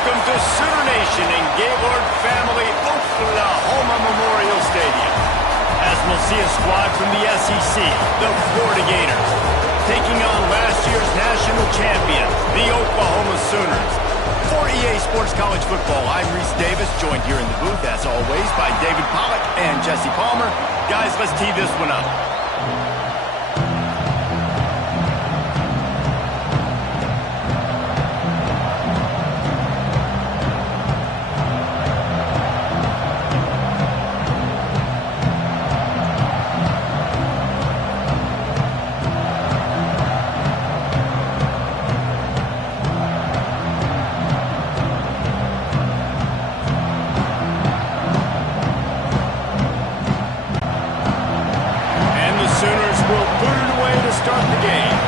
Welcome to Sooner Nation and Gaylord Family Oklahoma Memorial Stadium. As we'll see a squad from the SEC, the Florida Gators, taking on last year's national champion, the Oklahoma Sooners. For EA Sports College Football, I'm Reese Davis, joined here in the booth, as always, by David Pollack and Jesse Palmer. Guys, let's tee this one up. Start the game.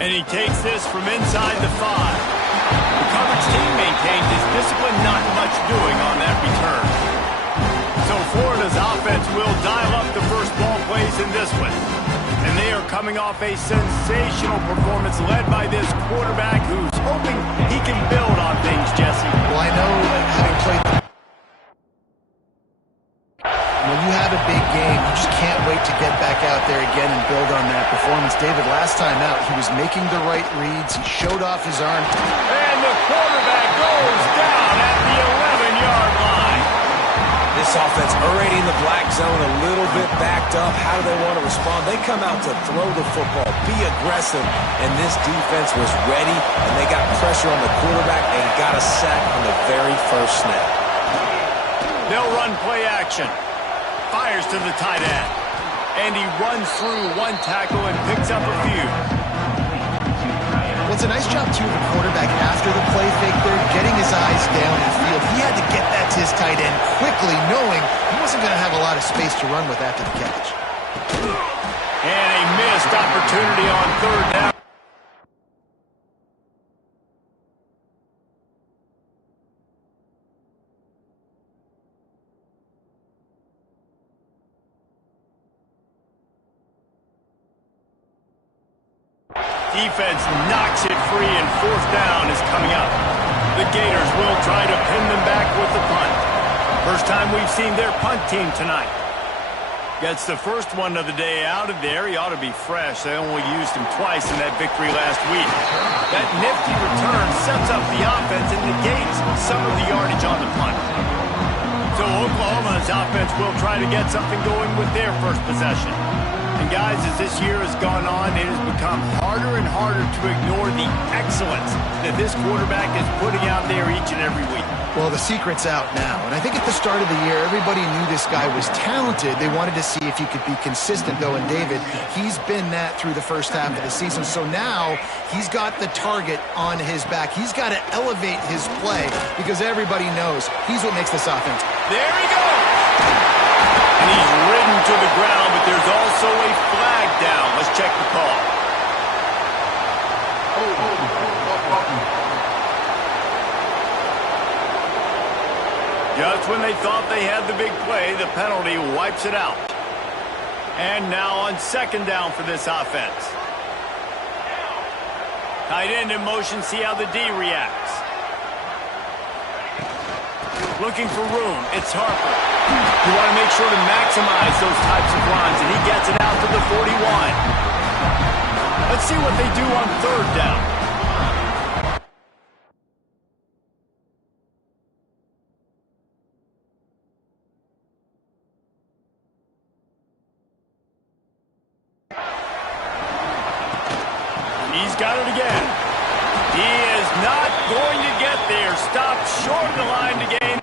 And he takes this from inside the 5. The coverage team maintains his discipline, not much doing on that return. So Florida's offense will dial up the first ball plays in this one. And they are coming off a sensational performance led by this quarterback who's hoping he can build on things, Jesse. Well, I know having played... When you have a big game, you just can't wait to get back out there again and build on that performance. David, last time out, he was making the right reads. He showed off his arm. And the quarterback goes down at the 11-yard line. This offense already in the black zone, a little bit backed up. How do they want to respond? They come out to throw the football, be aggressive, and this defense was ready, and they got pressure on the quarterback and got a sack on the very first snap. They'll run play action. Fires to the tight end. And he runs through one tackle and picks up a few. Well, it's a nice job, too, of the quarterback after the play fake there, getting his eyes down the field. He had to get that to his tight end quickly, knowing he wasn't going to have a lot of space to run with after the catch. And a missed opportunity on third down. Defense knocks it free, and fourth down is coming up. The Gators will try to pin them back with the punt. First time we've seen their punt team tonight. Gets the first one of the day out of there. He ought to be fresh. They only used him twice in that victory last week. That nifty return sets up the offense and negates some of the yardage on the punt. So Oklahoma's offense will try to get something going with their first possession. And guys, as this year has gone on, it has become harder and harder to ignore the excellence that this quarterback is putting out there each and every week. Well, the secret's out now, and I think at the start of the year, everybody knew this guy was talented. They wanted to see if he could be consistent, though, and David, he's been that through the first half of the season. So now he's got the target on his back. He's got to elevate his play because everybody knows he's what makes this offense. There he goes! And he's ridden to the ground, but there's also a flag down. Let's check the call. Just when they thought they had the big play, the penalty wipes it out. And now on second down for this offense. Tight end in motion, see how the D reacts. Looking for room, it's Harper. You want to make sure to maximize those types of runs, and he gets it out to the 41. Let's see what they do on third down. He's got it again. He is not going to get there. Stopped short of the line to gain.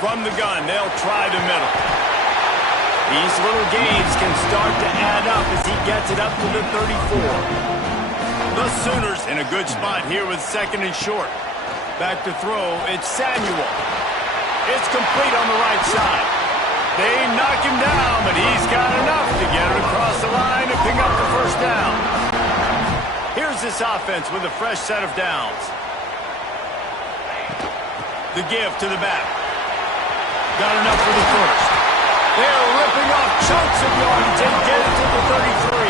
From the gun, they'll try the middle. These little gains can start to add up as he gets it up to the 34. The Sooners in a good spot here with second and short. Back to throw, it's Samuel. It's complete on the right side. They knock him down, but he's got enough to get it across the line and pick up the first down. Here's this offense with a fresh set of downs. The give to the back. Got enough for the first. They're ripping off chunks of yardage and get it to the 33.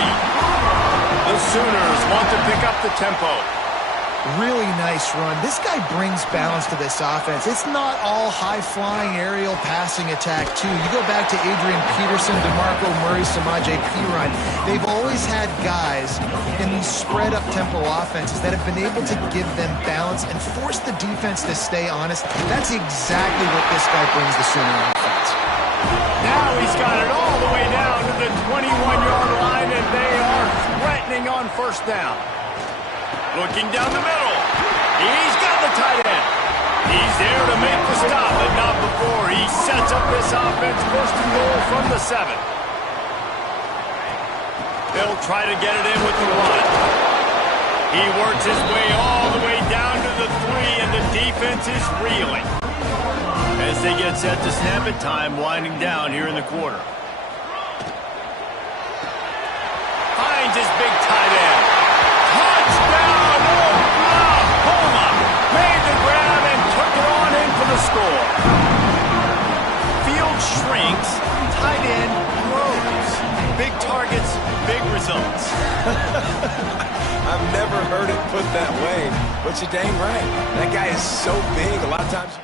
The Sooners want to pick up the tempo. Really nice run. This guy brings balance to this offense. It's not all high-flying aerial passing attack, too. You go back to Adrian Peterson, DeMarco Murray, Samaje Perine. They've always had guys in these spread-up tempo offenses that have been able to give them balance and force the defense to stay honest. That's exactly what this guy brings the Sooner offense. Now he's got it all the way down to the 21-yard line, and they are threatening on first down. Looking down the middle. He's got the tight end. He's there to make the stop, but not before. He sets up this offense first and goal from the 7. They'll try to get it in with the run. He works his way all the way down to the 3, and the defense is reeling. As they get set to snap it, time winding down here in the quarter. Finds his big tight end. Touchdown! Oklahoma made the grab and took it on in for the score. Field shrinks, tight end grows. Big targets, big results. I've never heard it put that way, but you're dang right. That guy is so big, a lot of times.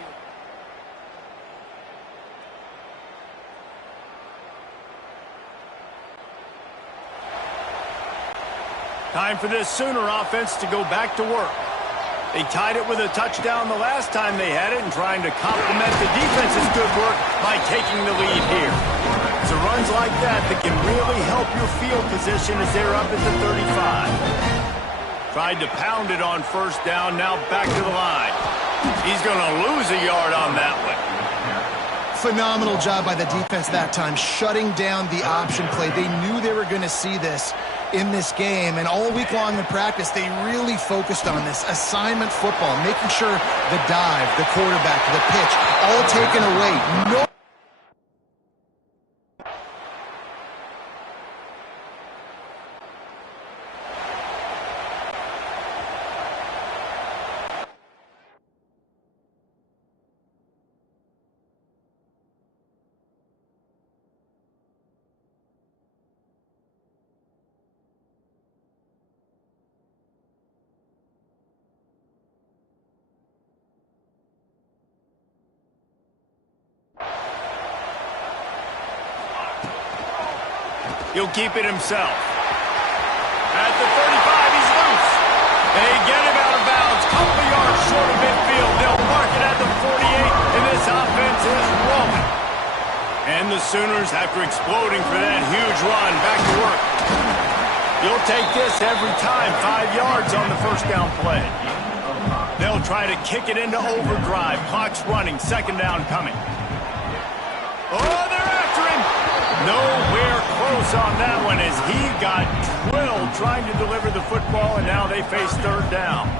Time for this Sooner offense to go back to work. They tied it with a touchdown the last time they had it and trying to complement the defense's good work by taking the lead here. It's runs like that that can really help your field position as they're up at the 35. Tried to pound it on first down, now back to the line. He's going to lose a yard on that one. Phenomenal job by the defense that time, shutting down the option play. They knew they were going to see this in this game, and all week long in practice, they really focused on this assignment football, making sure the dive, the quarterback, the pitch, all taken away. No. He'll keep it himself. At the 35. And the Sooners, after exploding for that huge run, back to work. You'll take this every time. 5 yards on the first down play. They'll try to kick it into overdrive. Clock's running. Second down coming. Oh, they're after him. Nowhere close on that one as he got drilled trying to deliver the football, and now they face third down.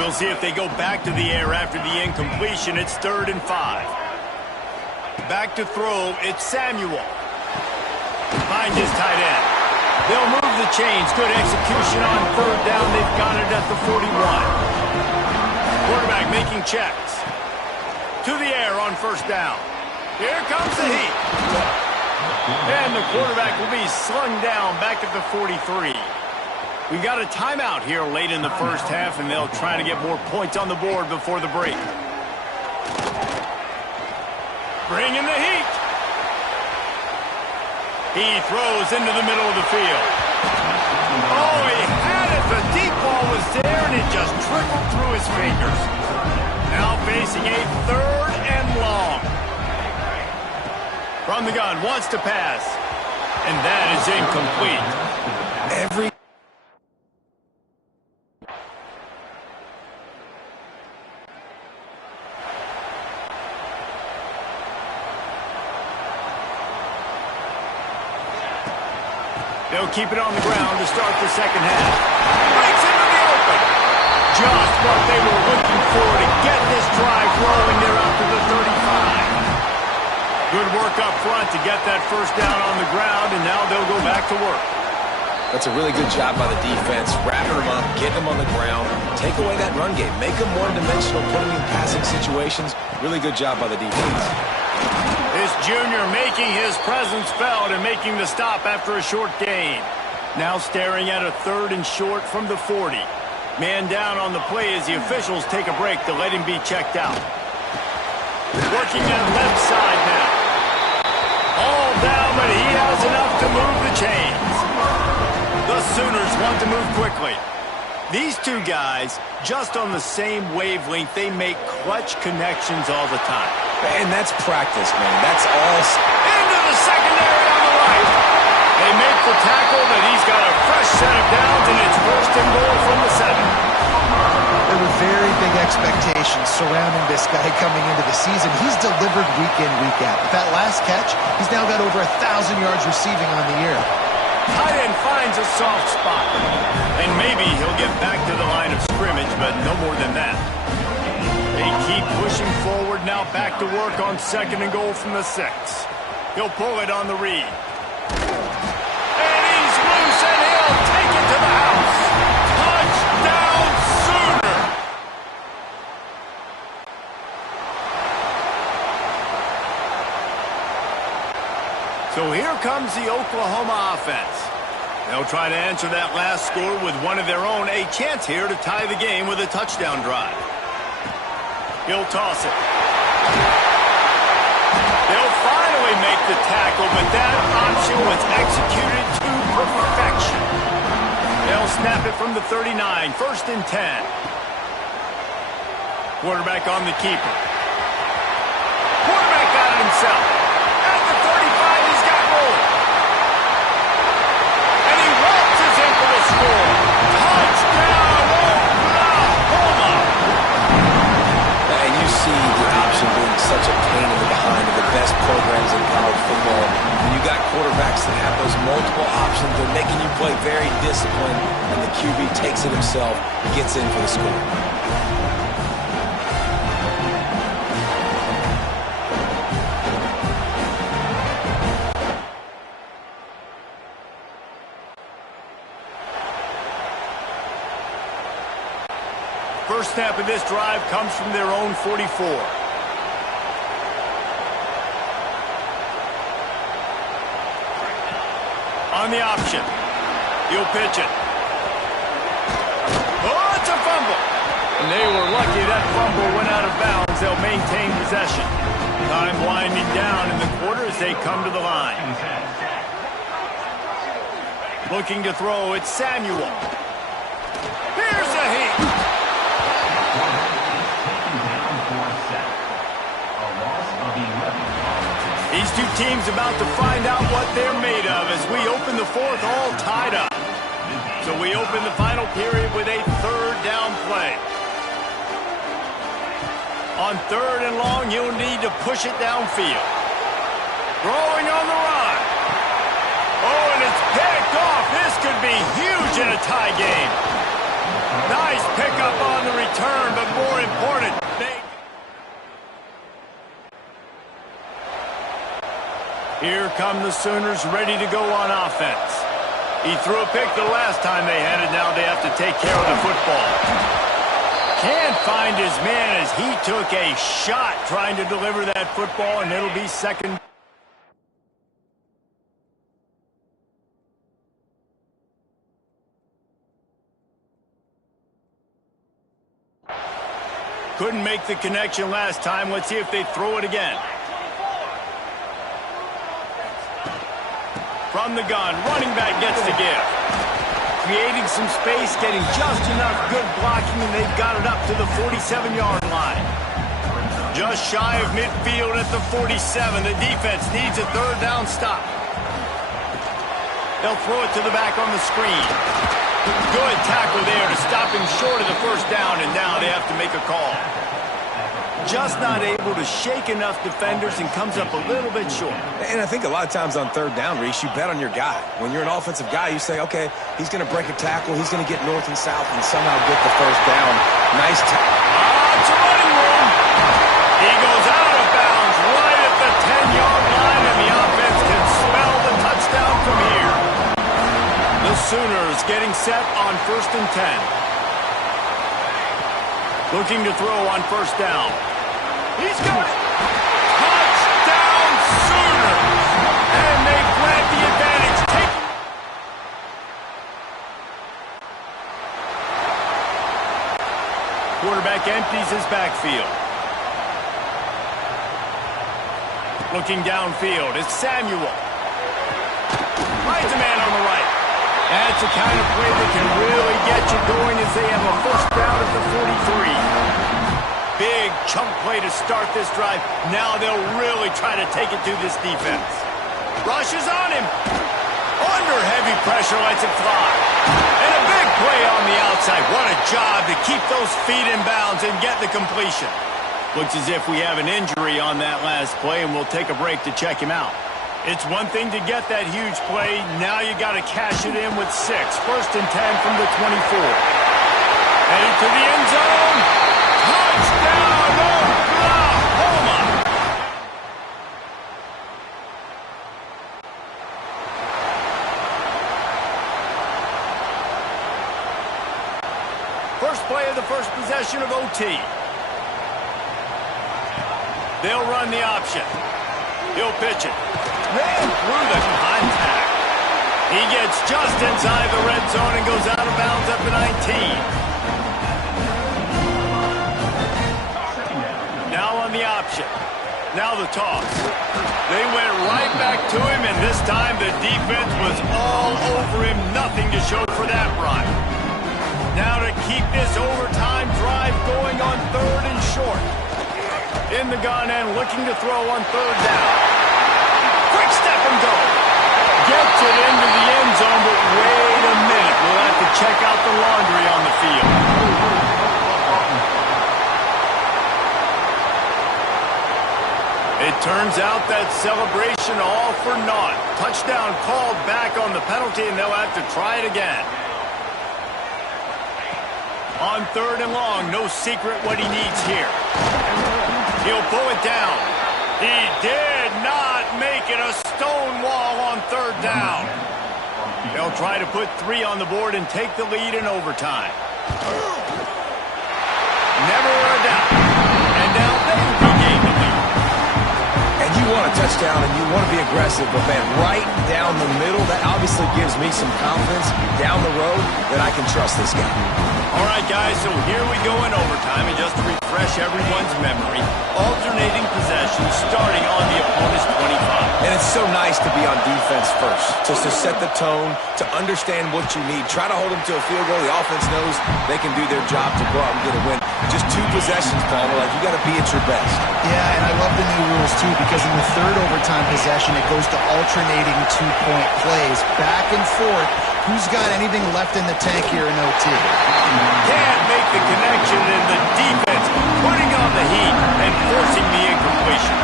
We'll see if they go back to the air after the incompletion. It's 3rd and 5. Back to throw, it's Samuel. Finds his tight end. They'll move the chains. Good execution on third down. They've got it at the 41. Quarterback making checks. To the air on first down. Here comes the heat. And the quarterback will be slung down back at the 43. We got a timeout here late in the first half, and they'll try to get more points on the board before the break. Bring in the heat. He throws into the middle of the field. Oh, he had it. The deep ball was there, and it just trickled through his fingers. Now facing a 3rd and long. From the gun, wants to pass. And that is incomplete. They'll keep it on the ground to start the second half. Breaks into the open. Just what they were looking for to get this drive rolling there out to the 35. Good work up front to get that first down on the ground, and now they'll go back to work. That's a really good job by the defense, wrapping them up, getting them on the ground, take away that run game, make them one-dimensional, put them in passing situations. Really good job by the defense. This junior making his presence felt and making the stop after a short gain. Now staring at a 3rd and short from the 40. Man down on the play as the officials take a break to let him be checked out. Working that left side now. All down, but he has enough to move the chains. The Sooners want to move quickly. These two guys, just on the same wavelength, they make clutch connections all the time. And that's practice, man. That's all. Into the secondary on the right. They make the tackle, but he's got a fresh set of downs, and it's 1st and goal from the 7. There were very big expectations surrounding this guy coming into the season. He's delivered week in, week out. With that last catch, he's now got over 1,000 yards receiving on the year. Tight end finds a soft spot. And maybe he'll get back to the line of scrimmage, but no more than that. They keep pushing forward, now back to work on 2nd and goal from the 6. He'll pull it on the read. And he's loose, and he'll take it to the house. Touchdown, Sooner! So here comes the Oklahoma offense. They'll try to answer that last score with one of their own. A chance here to tie the game with a touchdown drive. He'll toss it. They'll finally make the tackle, but that option was executed to perfection. They'll snap it from the 39, 1st and 10. Quarterback on the keeper. Quarterback got it himself. At the 35, he's got room. And he waltzes in for the score. Touchdown, Oklahoma! And you see the option being such a pain in the behind of the best programs in college football. When you got quarterbacks that have those multiple options, they're making you play very disciplined, and the QB takes it himself and gets in for the score. First snap of this drive comes from their own 44. On the option. He'll pitch it. Oh, it's a fumble. And they were lucky that fumble went out of bounds. They'll maintain possession. Time winding down in the quarter as they come to the line. Looking to throw, it's Samuel. Here's a heat. These two teams about to find out what they're made of as we open the fourth all tied up. So we open the final period with a third down play. On third and long, you'll need to push it downfield. Throwing on the run. Oh, and it's picked off. This could be huge in a tie game. Nice pickup on the return, but more important, here come the Sooners ready to go on offense. He threw a pick the last time they had it. Now they have to take care of the football. Can't find his man as he took a shot trying to deliver that football, and it'll be second. Couldn't make the connection last time. Let's see if they throw it again. From the gun, running back gets to give. Creating some space, getting just enough good blocking, and they've got it up to the 47-yard line. Just shy of midfield at the 47. The defense needs a third down stop. They'll throw it to the back on the screen. Good tackle there to stop him short of the first down, and now they have to make a call. Just not able to shake enough defenders and comes up a little bit short. And I think a lot of times on third down, Reese, you bet on your guy. When you're an offensive guy, you say, okay, he's going to break a tackle, he's going to get north and south and somehow get the first down. Nice tackle. It's a running room. He goes out of bounds right at the 10-yard line, and the offense can smell the touchdown from here. The Sooners getting set on 1st and 10. Looking to throw on first down. He's got it. Touchdown Sooners. And they grab the advantage. Quarterback empties his backfield. Looking downfield is Samuel. Finds a man on the right. That's the kind of play that can really get you going as they have a first down at the 43. Big chunk play to start this drive. Now they'll really try to take it to this defense. Rushes on him. Under heavy pressure, lets it fly. And a big play on the outside. What a job to keep those feet in bounds and get the completion. Looks as if we have an injury on that last play, and we'll take a break to check him out. It's one thing to get that huge play. Now you got to cash it in with 6. 1st and 10 from the 24. Headed to the end zone. Touchdown, Oklahoma! First play of the first possession of OT. They'll run the option. He'll pitch it. Ran through the contact. He gets just inside the red zone and goes out of bounds at the 19. Now on the option. Now the toss. They went right back to him, and this time the defense was all over him. Nothing to show for that run. Now to keep this overtime drive going on 3rd and short. In the gun and looking to throw on 3rd down. Quick step and go. Gets it into the end zone, but wait a minute. We'll have to check out the laundry on the field. It turns out that celebration all for naught. Touchdown called back on the penalty, and they'll have to try it again. On 3rd and long, no secret what he needs here. He'll pull it down. He did not make it a stone wall on 3rd down. They'll try to put 3 on the board and take the lead in overtime. Never a doubt. And now they regain the lead. And you want a touchdown and you want to be aggressive, but man, right down the middle, that obviously gives me some confidence down the road that I can trust this guy. All right, guys, so here we go in overtime, and just to refresh everyone's memory, alternating possessions starting on the opponent's 25. And it's so nice to be on defense first, just to set the tone, to understand what you need. Try to hold them to a field goal. The offense knows they can do their job to go out and get a win. Just 2 possessions, Paul. Like, you got to be at your best. Yeah, and I love the new rules, too, because in the third overtime possession, it goes to alternating 2-point plays, back and forth. Who's got anything left in the tank here in OT? Can't make the connection, and the defense putting on the heat and forcing the incompletion.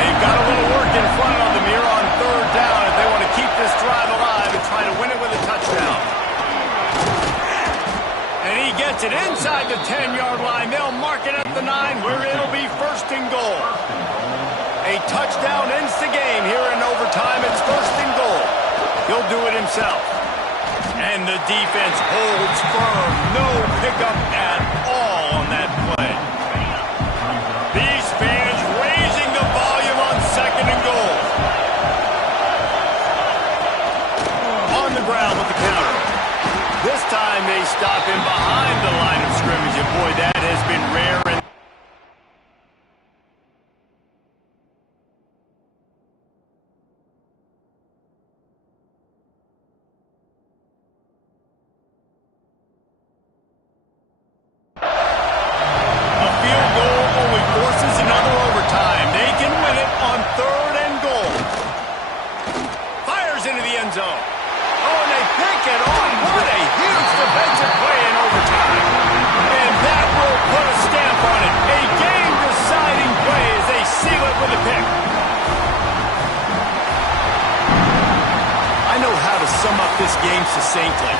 They've got a little work in front of them here on third down if they want to keep this drive alive and try to win it with a touchdown. And he gets it inside the 10-yard line. They'll mark it at the 9 where it'll be first and goal. A touchdown ends the game here in overtime. It's first and goal. He'll do it himself. And the defense holds firm. No pickup at all on that play. These fans raising the volume on second and goal. On the ground with the counter. This time they stop him behind the line of scrimmage. And boy, that has been rare. Sum up this game succinctly.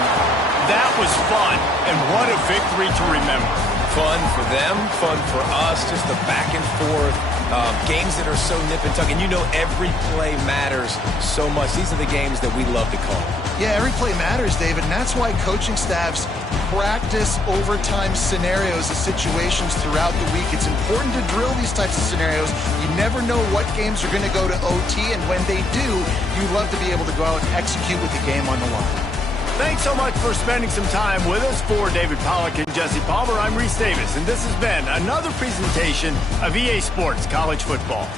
That was fun, and what a victory to remember. Fun for them, fun for us, just the back and forth, games that are so nip and tuck, and you know every play matters so much. These are the games that we love to call. Yeah, every play matters, David, and that's why coaching staffs practice overtime scenarios and situations throughout the week. It's important to drill these types of scenarios. You never know what games are going to go to OT, and when they do, you love to be able to go out and execute with the game on the line. Thanks so much for spending some time with us. For David Pollack and Jesse Palmer, I'm Reese Davis, and this has been another presentation of EA Sports College Football.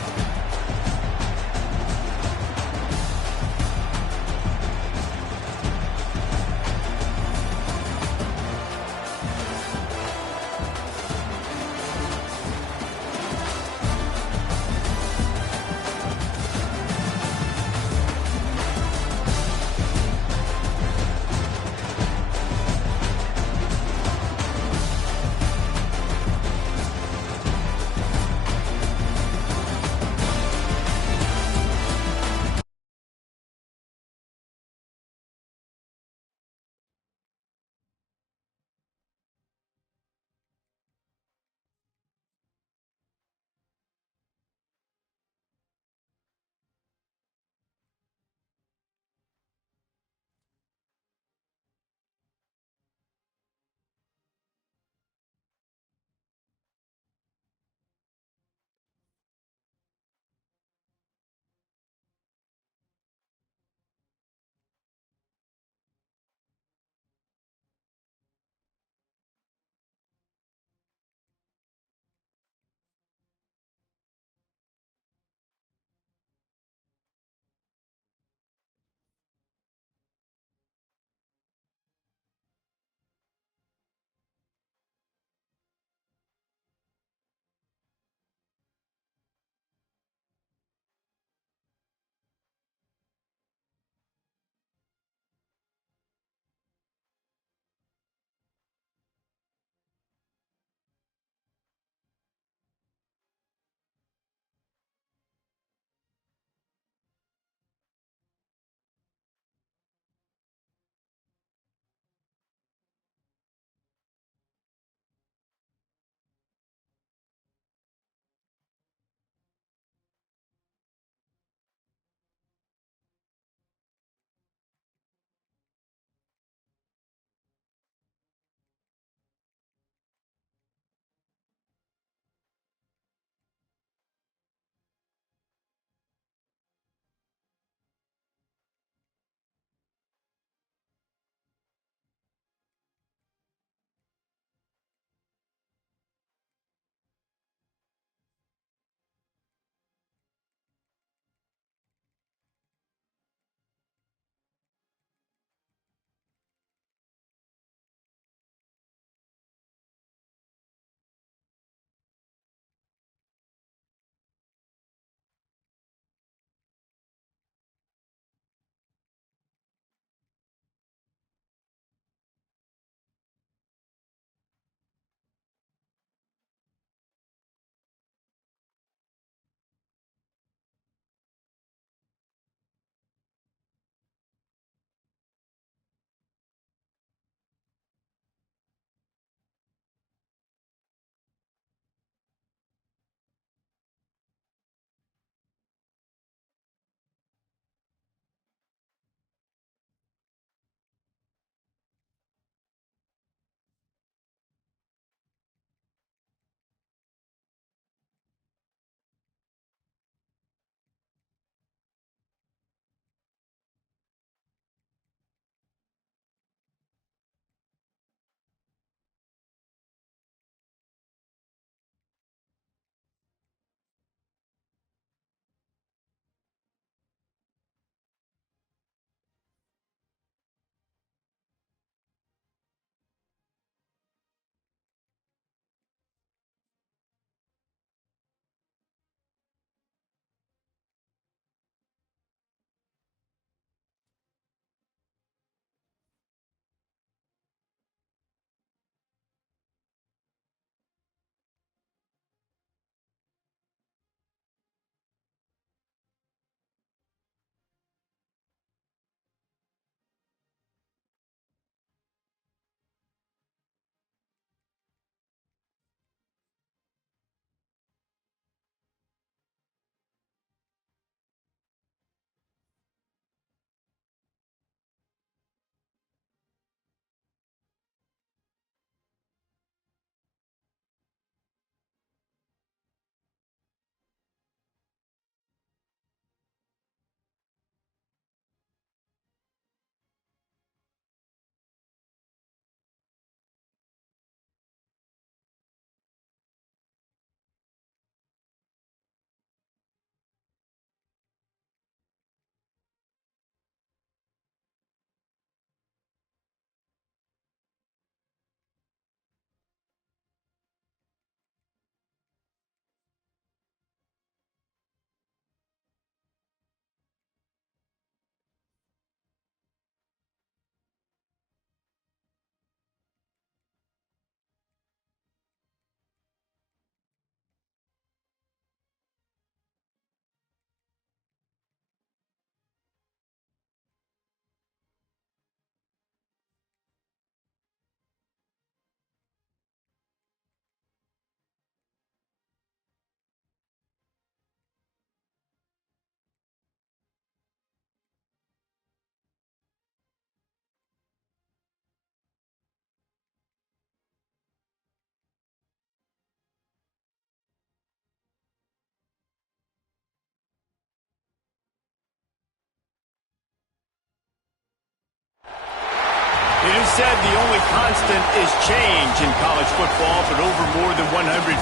always said the only constant is change in college football, but over more than 150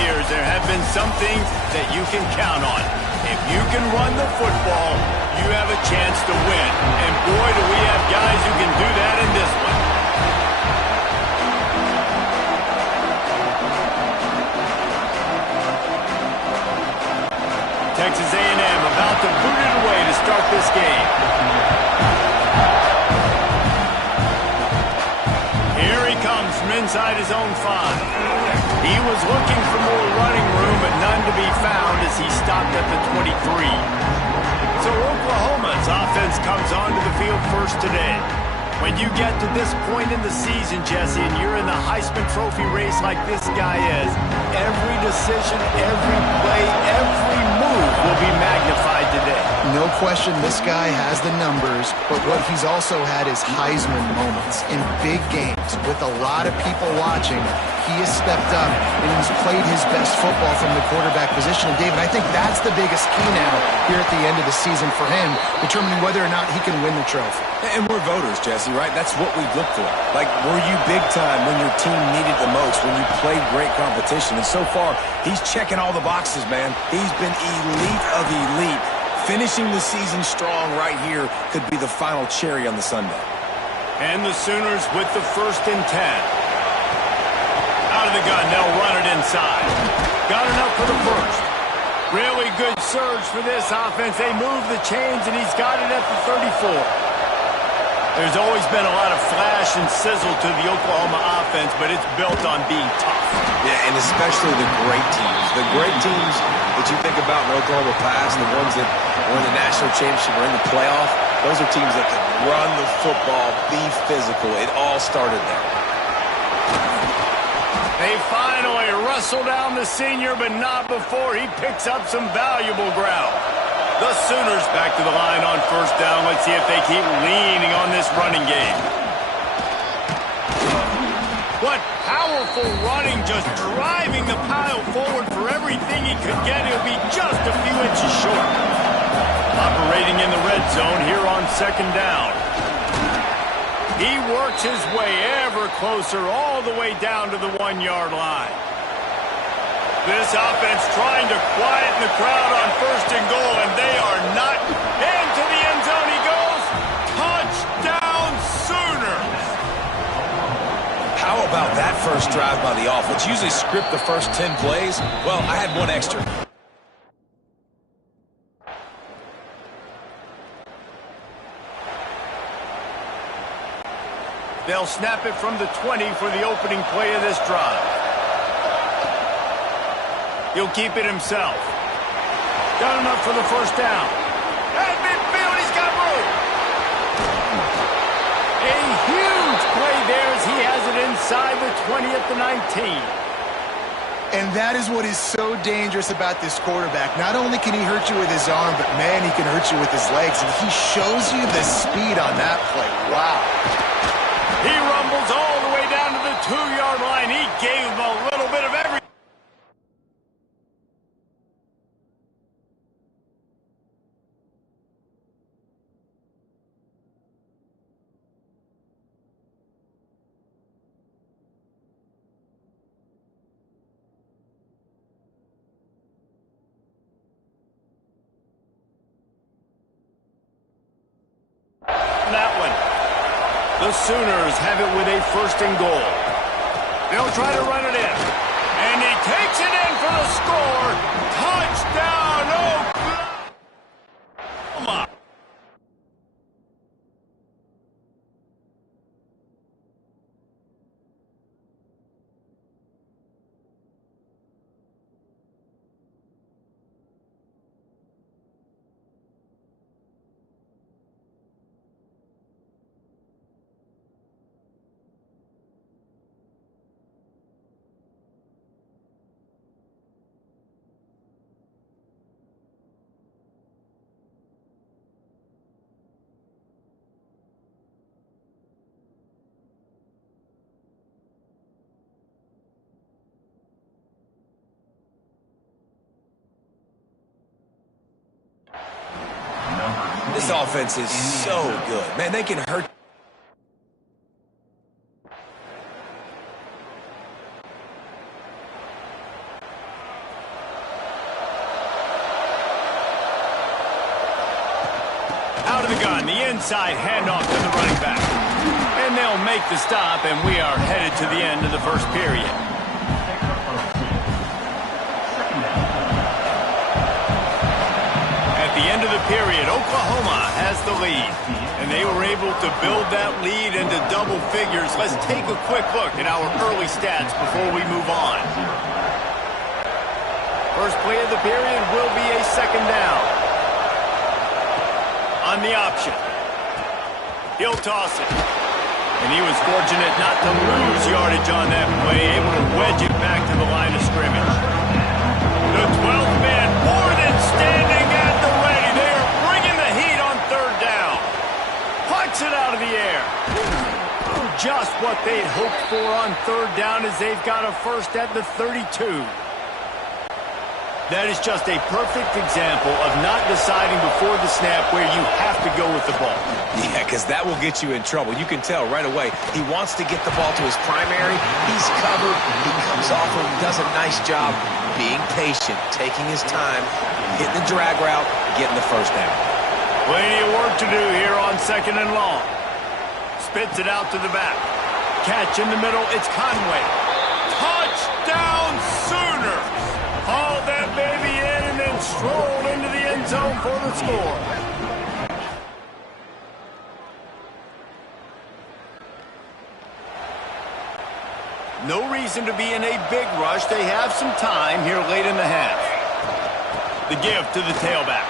years, there have been some things that you can count on. If you can run the football, you have a chance to win. And boy, do we have guys who can do that in this one. Texas A&M about to boot it away to start this game. Here he comes from inside his own 5. He was looking for more running room, but none to be found as he stopped at the 23. So Oklahoma's offense comes onto the field first today. When you get to this point in the season, Jesse, and you're in the Heisman Trophy race like this guy is, every decision, every play, every move will be magnified today. No question this guy has the numbers, but what he's also had is Heisman moments in big games with a lot of people watching. He has stepped up and he's played his best football from the quarterback position. And David, I think that's the biggest key now here at the end of the season for him, determining whether or not he can win the trophy. And we're voters, Jesse, right? That's what we look for. Like, were you big time when your team needed the most, when you played great competition? And so far, he's checking all the boxes, man. He's been elite of elite. Finishing the season strong right here could be the final cherry on the sundae. And the Sooners with the 1st and 10. Out of the gun, they'll run it inside. Got enough for the 1st. Really good surge for this offense. They move the chains, and he's got it at the 34. There's always been a lot of flash and sizzle to the Oklahoma offense, but it's built on being tough. Yeah, and especially the great teams. The great teams that you think about in Oklahoma past, the ones that were in the national championship or in the playoff, those are teams that can run the football, be physical. It all started there. They finally wrestle down the senior, but not before he picks up some valuable ground. The Sooners back to the line on 1st down. Let's see if they keep leaning on this running game. What powerful running, just driving the pile forward for everything he could get. He'll be just a few inches short. Operating in the red zone here on 2nd down. He works his way ever closer all the way down to the 1-yard line. This offense trying to quieten the crowd on 1st and goal, and they are not. Into the end zone he goes. Touchdown, Sooners! How about that first drive by the offense? Usually script the first 10 plays. Well, I had one extra. They'll snap it from the 20 for the opening play of this drive. He'll keep it himself. Got enough for the 1st down. At midfield, he's got room. A huge play there as he has it inside the 20 at the 19. And that is what is so dangerous about this quarterback. Not only can he hurt you with his arm, but man, he can hurt you with his legs. And he shows you the speed on that play. Wow. He rumbles all the way down to the 2-yard line. He gave him a little bit of everything. That one. The Sooners have it with a 1st and goal. They'll try to run it in. And he takes it in for the score. Touchdown, Oklahoma! This offense is so good. Man, they can hurt out of the gun. The inside handoff to the running back. And they'll make the stop, and we are headed to the end of the first period. At the end of the period, Oklahoma has the lead. And they were able to build that lead into double figures. Let's take a quick look at our early stats before we move on. First play of the period will be a second down. On the option. He'll toss it. And he was fortunate not to lose yardage on that play, able to wedge it back to the line of scrimmage. The 12th man more than standing at the ready. They are bringing the heat on third down. Punts it out of the air. Just what they'd hoped for on third down as they've got a first at the 32. That is just a perfect example of not deciding before the snap where you have to go with the ball. Yeah, because that will get you in trouble. You can tell right away he wants to get the ball to his primary. He's covered. He comes off and does a nice job being patient, taking his time, hitting the drag route, getting the first down. Plenty of work to do here on second and long. Spits it out to the back. Catch in the middle. It's Conway. Touchdown Sooners! Haul that baby in and then stroll into the end zone for the score. No reason to be in a big rush. They have some time here late in the half. The give to the tailback.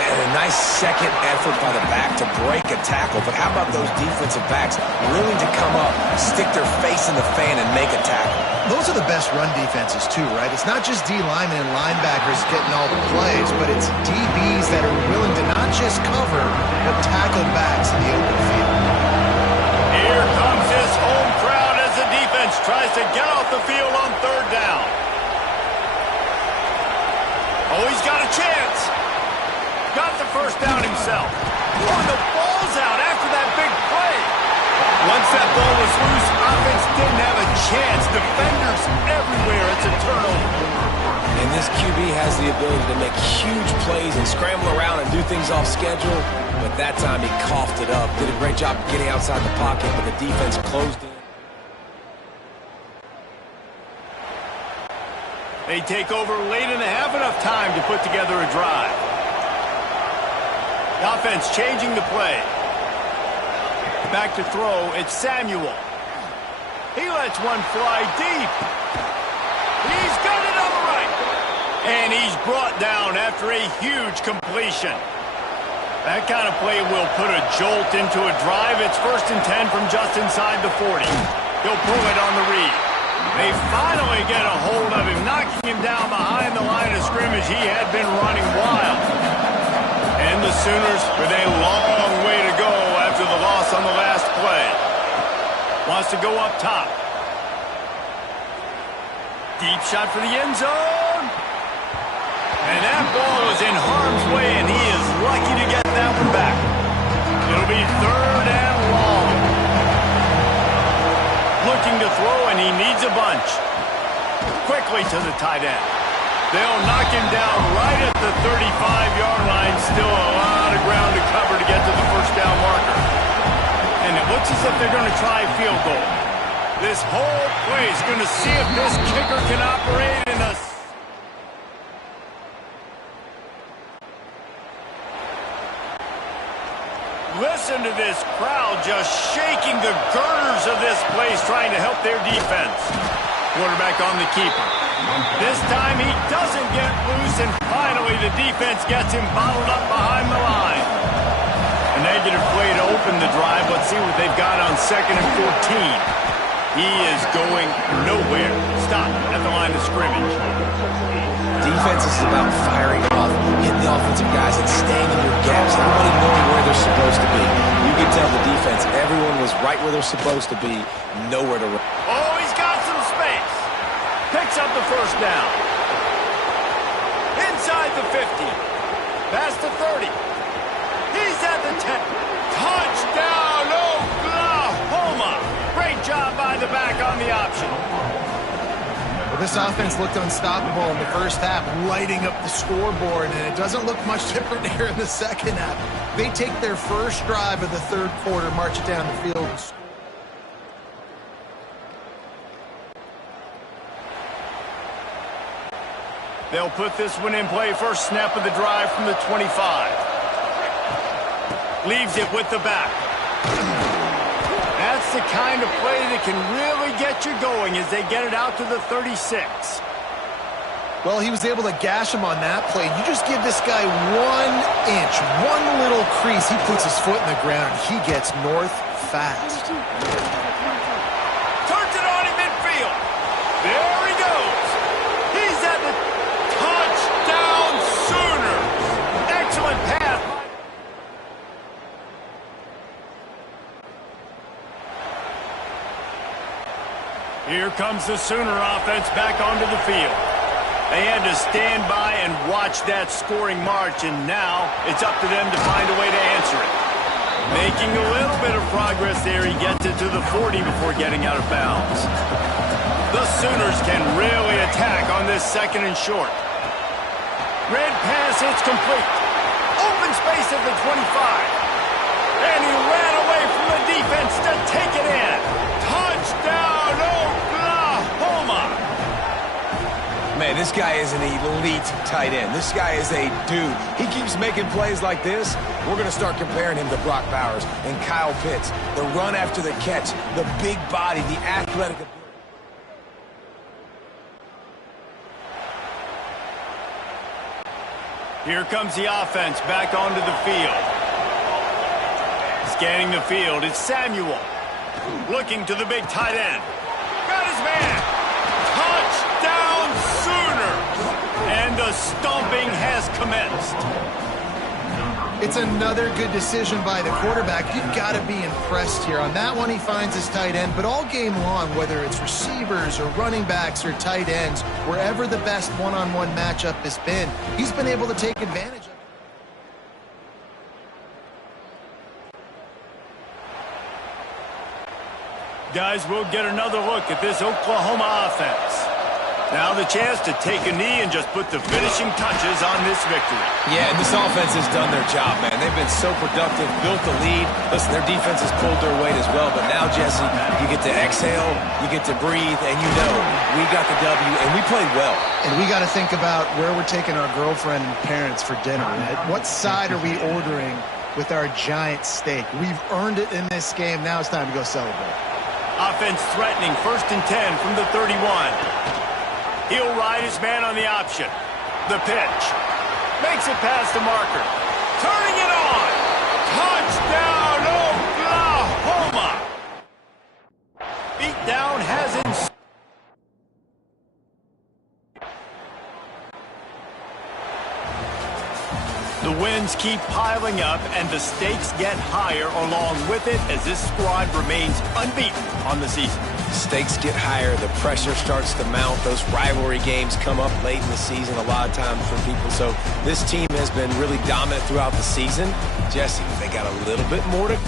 And a nice second effort by the back to break a tackle. But how about those defensive backs willing to come up, stick their face in the fan, and make a tackle? Those are the best run defenses, too, right? It's not just D linemen and linebackers getting all the plays, but it's DBs that are willing to not just cover, but tackle backs in the open field. Here comes his home crowd as the defense tries to get off the field on third down. Oh, he's got a chance. Got the first down himself. Oh, the ball's out after that big play. Once that ball was loose, offense didn't have a chance. Defenders everywhere. It's a turnover. And this QB has the ability to make huge plays and scramble around and do things off schedule. But that time he coughed it up. Did a great job getting outside the pocket, but the defense closed in. They take over late in the half, enough time to put together a drive. The offense changing the play. Back to throw, it's Samuel. He lets one fly deep. He's got it on the right. And he's brought down after a huge completion. That kind of play will put a jolt into a drive. It's 1st and 10 from just inside the 40. He'll pull it on the read. They finally get a hold of him, knocking him down behind the line of scrimmage. He had been running wild. And the Sooners with a long way to go after the loss on the last play. Wants to go up top. Deep shot for the end zone. And that ball is in harm's way, and he is lucky to get that one back. It'll be 3rd and long. Looking to throw, and he needs a bunch. Quickly to the tight end. They'll knock him down right at the 35-yard line. Still a lot of ground to cover to get to the first down marker. And it looks as if they're going to try a field goal. This whole play is going to see if this kicker can operate in a... Listen to this crowd just shaking the girders of this place, trying to help their defense. Quarterback on the keeper. This time he doesn't get loose, and finally the defense gets him bottled up behind the line. A negative play to open the drive. Let's see what they've got on 2nd and 14. He is going nowhere. Stop at the line of scrimmage. Defense is about firing off, hitting the offensive guys, and staying in your gaps. Everybody knowing where they're supposed to be. You can tell the defense, everyone was right where they're supposed to be, nowhere to run. Oh, he's got some space. Picks up the first down. Inside the 50. Past the 30. He's at the 10. Touchdown, Oklahoma. Great job by the back on the option. This offense looked unstoppable in the first half, lighting up the scoreboard, and it doesn't look much different here in the second half. They take their first drive of the third quarter, march it down the field, and score. They'll put this one in play. First snap of the drive from the 25. Leaves it with the back. That's the kind of play that can really get you going as they get it out to the 36. Well, he was able to gash him on that play. You just give this guy 1 inch, one little crease. He puts his foot in the ground. He gets north fast. Turns it on in midfield. There he goes. He's at the touchdown Sooners. Excellent pass. Here comes the Sooner offense back onto the field. They had to stand by and watch that scoring march, and now it's up to them to find a way to answer it. Making a little bit of progress there. He gets it to the 40 before getting out of bounds. The Sooners can really attack on this second and short. Red pass, it's complete. Open space at the 25. And he ran away from the defense to take it in. Touchdown, Oklahoma! Man, this guy is an elite tight end. This guy is a dude. He keeps making plays like this. We're going to start comparing him to Brock Bowers and Kyle Pitts. The run after the catch, the big body, the athletic ability. Here comes the offense back onto the field. Scanning the field, it's Samuel. Looking to the big tight end. Got his man. Touchdown Sooners! And the stomping has commenced. It's another good decision by the quarterback. You've got to be impressed here. On that one, he finds his tight end, but all game long, whether it's receivers or running backs or tight ends, wherever the best one-on-one matchup has been, he's been able to take advantage of it. Guys, we'll get another look at this Oklahoma offense. Now the chance to take a knee and just put the finishing touches on this victory. Yeah, and this offense has done their job, man. They've been so productive, built the lead. Listen, their defense has pulled their weight as well. But now, Jesse, you get to exhale, you get to breathe, and you know we got the W, and we played well. And we got to think about where we're taking our girlfriend and parents for dinner. Right? What side are we ordering with our giant steak? We've earned it in this game. Now it's time to go celebrate. Offense threatening, 1st and 10 from the 31. He'll ride his man on the option. The pitch. Makes it past the marker. Turning it on. Touchdown, Oklahoma. Beat down has ensued. The wins keep piling up, and the stakes get higher along with it as this squad remains unbeaten on the season. Stakes get higher, the pressure starts to mount, those rivalry games come up late in the season a lot of times for people. So this team has been really dominant throughout the season. Jesse, they got a little bit more to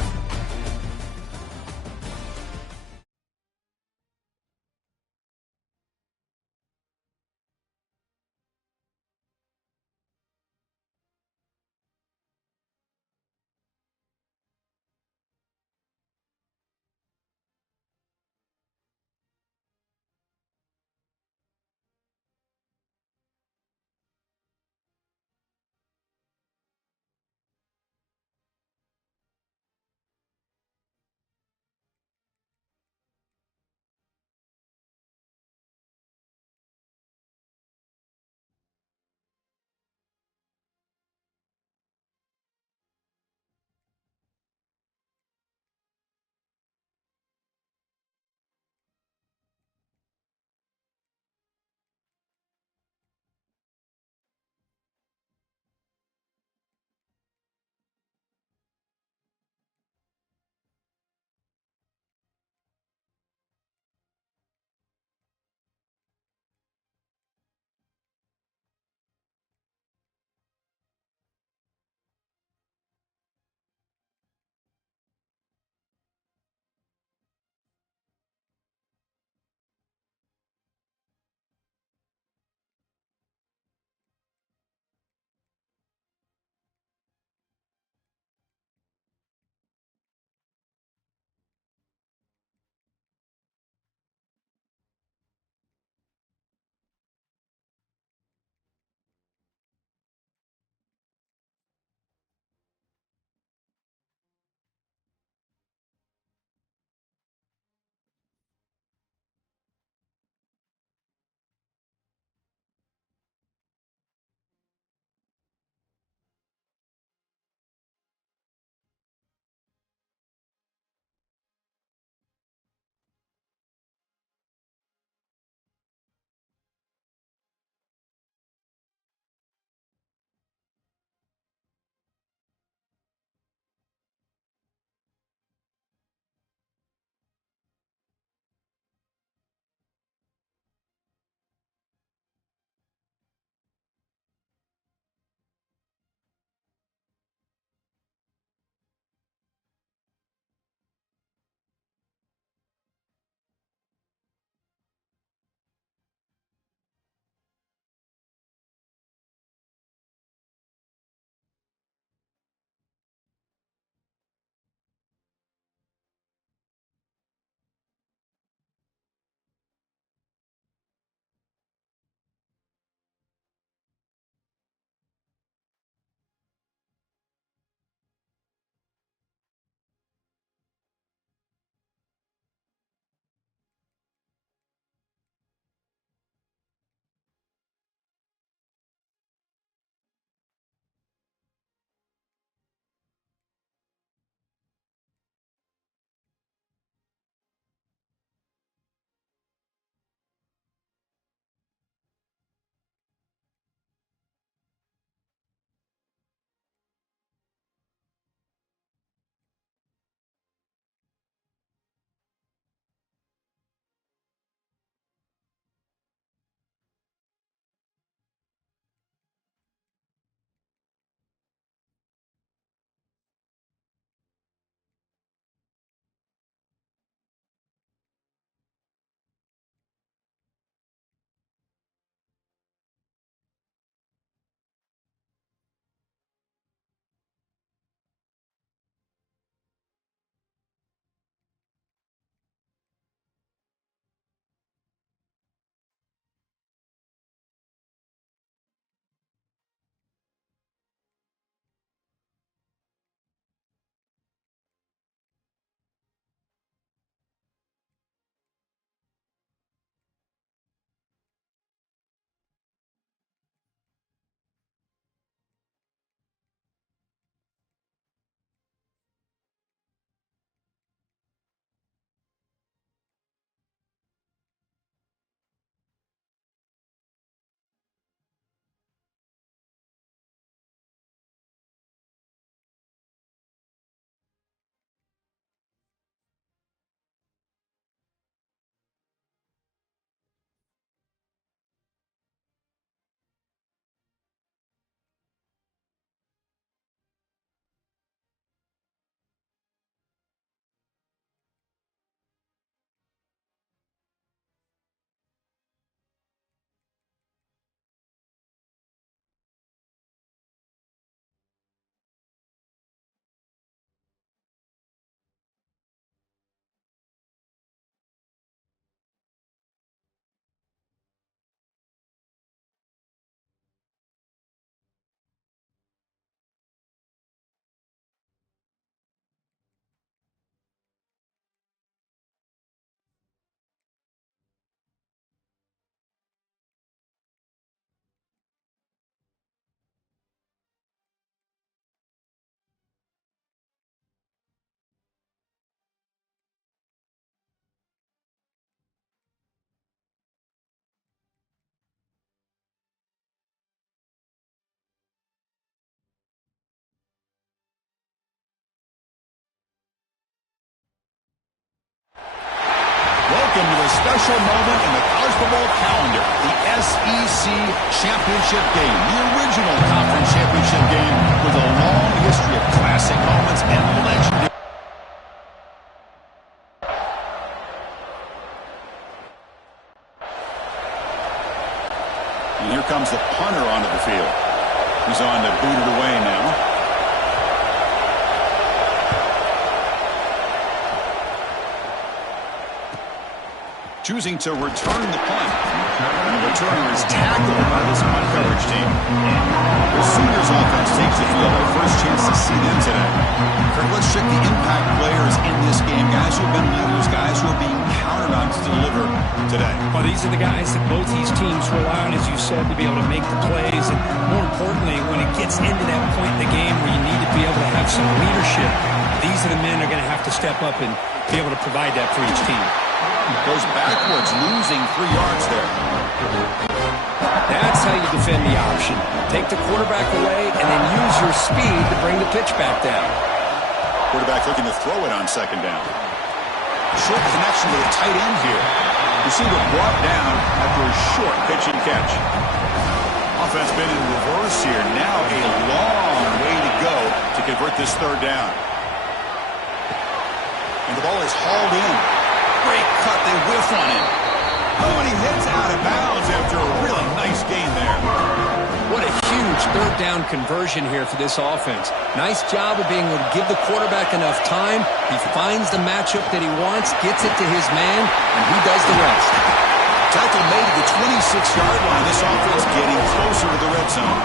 welcome to a special moment in the college football calendar, the SEC Championship Game, the original conference championship game with a long history of classic moments and legendary. And here comes the punter onto the field. He's on to boot it away now. Choosing to return the punt. And the returner is tackled by this punt coverage team. The Sooners offense takes the field. Our first chance to see them today. Kirk, let's check the impact players in this game. Guys who have been leaders, guys who are being counted on to deliver today. Well, these are the guys that both these teams rely on, as you said, to be able to make the plays. And more importantly, when it gets into that point in the game where you need to be able to have some leadership, these are the men that are going to have to step up and be able to provide that for each team. Goes backwards, losing 3 yards there. That's how you defend the option. Take the quarterback away and then use your speed to bring the pitch back down. Quarterback looking to throw it on second down. Short connection to the tight end here. Receiver brought down after a short pitch and catch. Offense been in reverse here. Now a long way to go to convert this third down. And the ball is hauled in. Great cut, they whiff on him. Oh, and he heads out of bounds after a really nice gain there. What a huge third down conversion here for this offense. Nice job of being able to give the quarterback enough time. He finds the matchup that he wants, gets it to his man, and he does the rest. Tackle made at the 26-yard line. This offense getting closer to the red zone.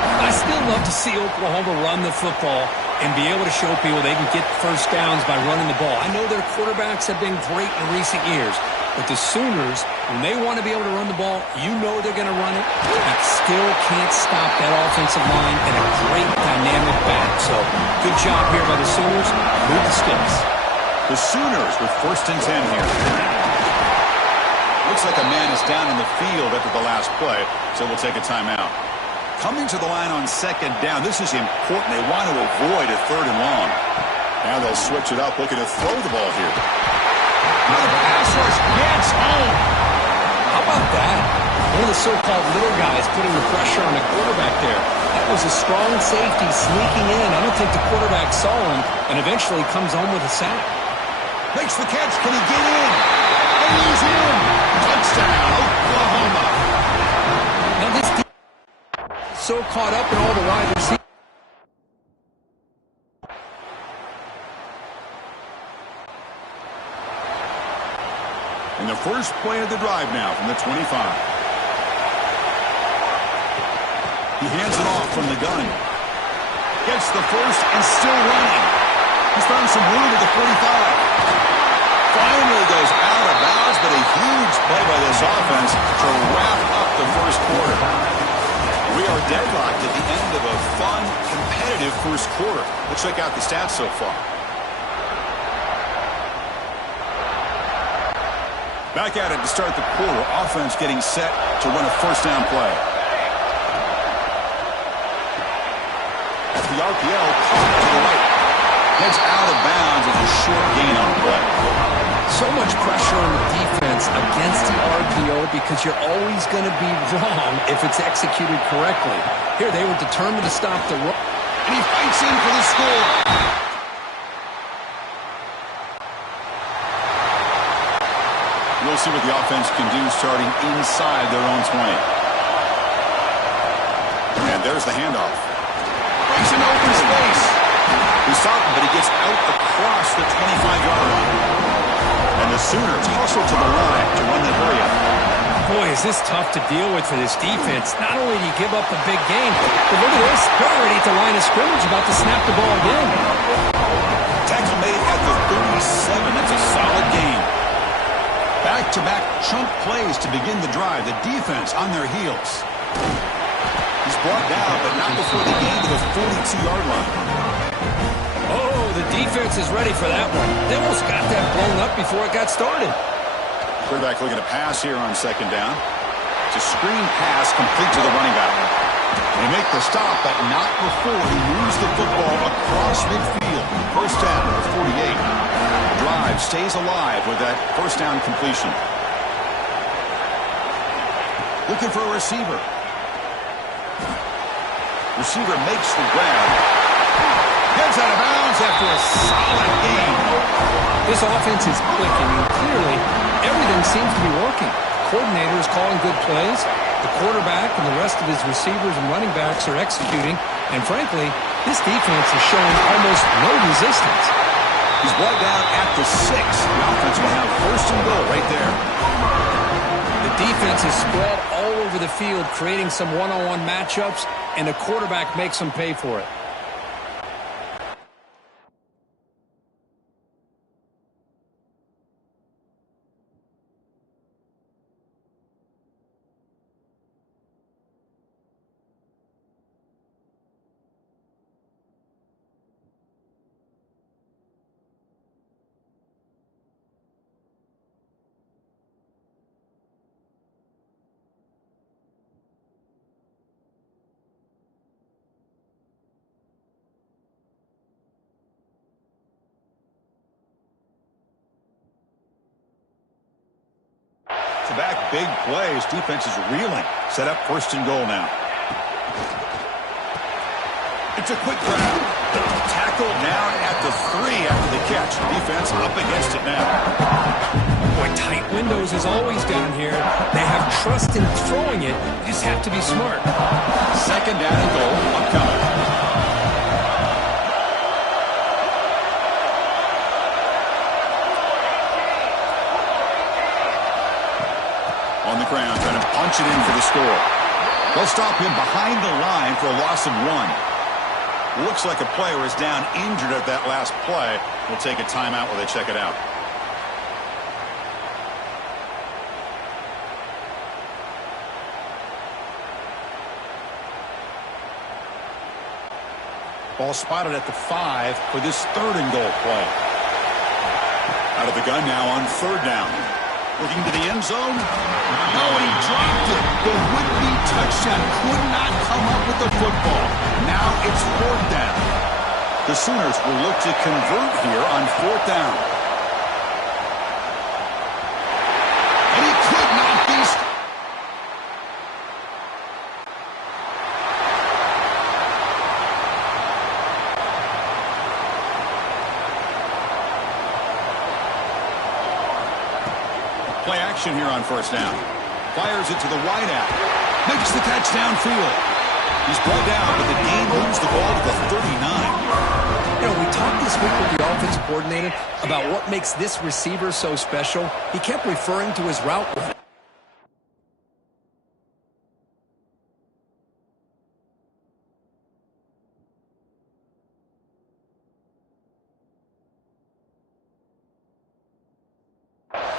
I still love to see Oklahoma run the football and be able to show people they can get first downs by running the ball. I know their quarterbacks have been great in recent years, but the Sooners, when they want to be able to run the ball, you know they're going to run it. You still can't stop that offensive line and a great dynamic back. So good job here by the Sooners. Move the sticks. The Sooners with 1st and 10 here. Looks like a man is down in the field after the last play, so we'll take a timeout. Coming to the line on second down. This is important. They want to avoid a 3rd and long. Now they'll switch it up, looking to throw the ball here. Now the pass rush gets home. How about that? One of the so-called little guys putting the pressure on the quarterback there. That was a strong safety sneaking in. I don't think the quarterback saw him, and eventually comes home with a sack. Makes the catch. Can he get in? And he's in. Touchdown, Oklahoma. Now this team is so caught up in all the wide receivers. And the first play of the drive now from the 25. He hands it off from the gun. Gets the first and still running. He's found some room at the 45. Finally goes out of bounds, but a huge play by this offense to wrap up the first quarter. We are deadlocked at the end of a fun, competitive first quarter. Let's check out the stats so far. Back at it to start the quarter. Offense getting set to run a first down play. At the RPO, caught to the right. Heads out of bounds as a short gain on play. So much pressure on the defense against the RPO because you're always going to be wrong if it's executed correctly. Here they were determined to stop the run. And he fights in for the score. We'll see what the offense can do starting inside their own 20. And there's the handoff. Breaks into open space. He stopped him, but he gets out across the 25-yard line. And the Sooners hustle to the line to run the hurry up. Boy, is this tough to deal with for this defense. Not only do you give up a big game, but look at this. They're already at the line of scrimmage about to snap the ball again. Tackle made at the 37. That's a solid game. Back-to-back chunk plays to begin the drive. The defense on their heels. He's brought down, but not before they gain to the 42-yard line. Oh, the defense is ready for that one. They almost got that blown up before it got started. Quarterback looking to pass here on second down. It's a screen pass complete to the running back. They make the stop, but not before he moves the football across midfield. First down at the 48. drive stays alive with that first down completion. Looking for a receiver. Receiver makes the grab. Gets out of bounds after a solid gain. This offense is clicking, and clearly everything seems to be working. The coordinator is calling good plays. The quarterback and the rest of his receivers and running backs are executing. And frankly, this defense is showing almost no resistance. He's brought down at the 6. The offense will have first and goal right there. The defense is spread all over the field, creating some one-on-one matchups, and the quarterback makes them pay for it. Back big plays. Defense is reeling. Set up first and goal now. It's a quick grab. Tackle down at the 3 after the catch. Defense up against it now. Boy, tight windows is always down here. They have trust in throwing it. You just have to be smart. Second down and goal upcoming. On the ground, trying to punch it in for the score. They'll stop him behind the line for a loss of 1. Looks like a player is down injured at that last play. We'll take a timeout while they check it out. Ball spotted at the 5 for this third and goal play. Out of the gun now on third down. Looking to the end zone. No, he dropped it. The would-be touchdown could not come up with the football. Now it's fourth down. The Sooners will look to convert here on fourth down. And he could not be. Play action here on first down. Fires it to the wideout. Makes the catch downfield. He's brought down, but the game moves the ball to the 39. You know, we talked this week with the offensive coordinator about what makes this receiver so special. He kept referring to his route running.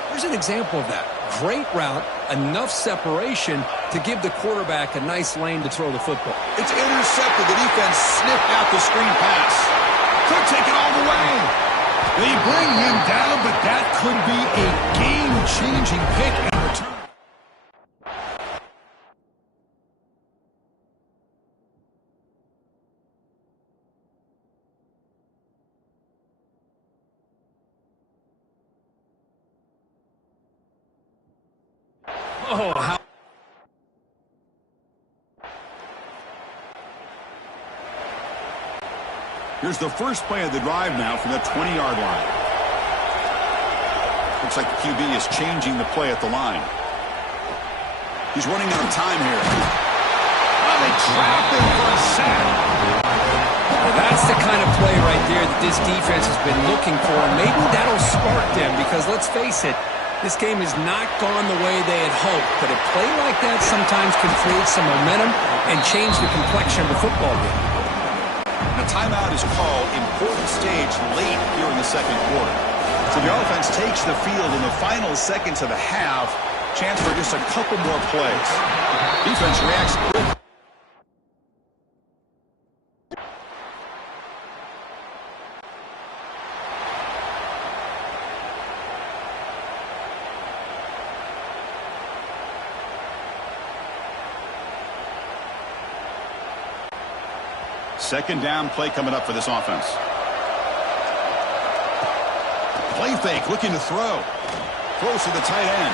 Here's an example of that. Great route, enough separation to give the quarterback a nice lane to throw the football. It's intercepted. The defense sniffed out the screen pass. Could take it all the way. They bring him down, but that could be a game-changing pick in return. Oh, how... Here's the first play of the drive now from the 20-yard line. Looks like the QB is changing the play at the line. He's running out of time here. Oh, they trap him for a sack. Well, that's the kind of play right there that this defense has been looking for. And maybe that'll spark them because, let's face it, this game has not gone the way they had hoped. But a play like that sometimes can create some momentum and change the complexion of the football game. A timeout is called. Important stage late here in the second quarter. So the offense takes the field in the final seconds of the half. Chance for just a couple more plays. Defense reacts quick. Second down play coming up for this offense. Play fake, looking to throw. Throws to the tight end.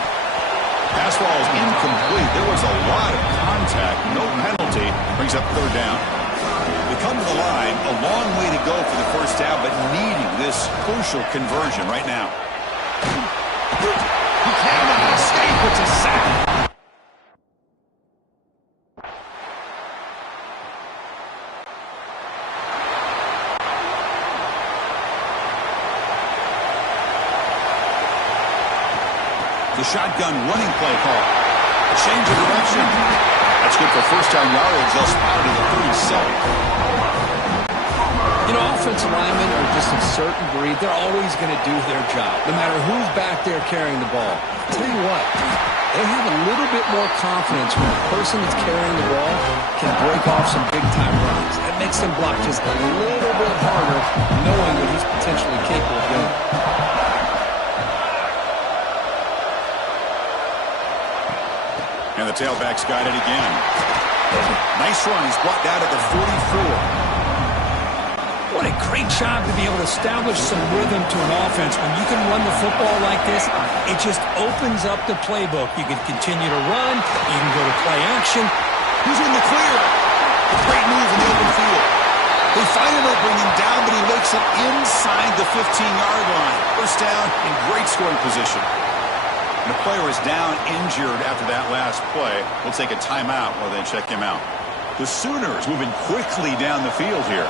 Pass ball is incomplete. There was a lot of contact. No penalty. Brings up third down. They come to the line. A long way to go for the first down, but needing this crucial conversion right now. He cannot escape. It's a sack. The shotgun running play call. Change of direction. That's good for first down yardage. They'll spot it at the 37. You know, offensive linemen are just a certain breed. They're always going to do their job, no matter who's back there carrying the ball. I'll tell you what, they have a little bit more confidence when the person that's carrying the ball can break off some big-time runs. That makes them block just a little bit harder, knowing what he's potentially capable of doing. And the tailback's got it again. Nice run. He's brought down at the 44. What a great job to be able to establish some rhythm to an offense. When you can run the football like this, it just opens up the playbook. You can continue to run. You can go to play action. He's in the clear. A great move in the open field. They finally bring him down, but he makes it inside the 15-yard line. First down in great scoring position. The player is down injured after that last play. We'll take a timeout while they check him out. The Sooners moving quickly down the field here.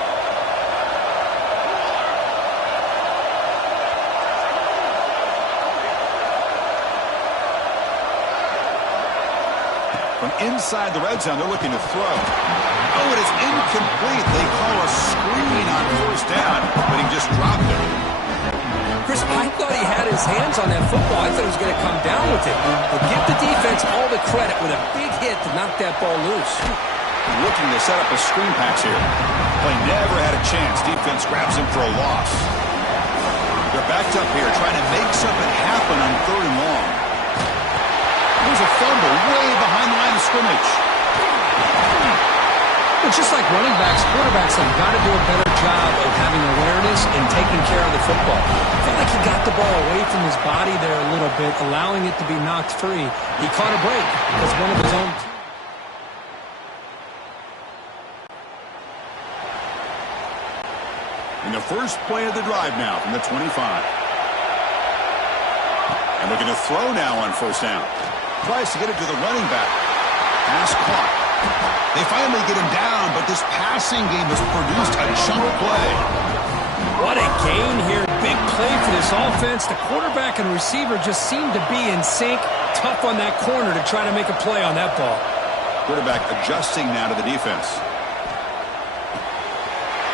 From inside the red zone, they're looking to throw. Oh, it is incomplete. They call a screen on first down, but he just dropped it. Chris, I thought he had his hands on that football. I thought he was going to come down with it. But give the defense all the credit with a big hit to knock that ball loose. Looking to set up a screen pass here. Play never had a chance. Defense grabs him for a loss. They're backed up here trying to make something happen on third and long. There's a fumble way behind the line of scrimmage. Well, just like running backs, quarterbacks have got to do a better job of having awareness and taking care of the football. I felt like he got the ball away from his body there a little bit, allowing it to be knocked free. He caught a break because one of his own. In the first play of the drive now from the 25. And looking to throw now on first down. Tries to get it to the running back. Pass caught. They finally get him down, but this passing game has produced a chunk play. What a gain here. Big play for this offense. The quarterback and receiver just seem to be in sync. Tough on that corner to try to make a play on that ball. Quarterback adjusting now to the defense.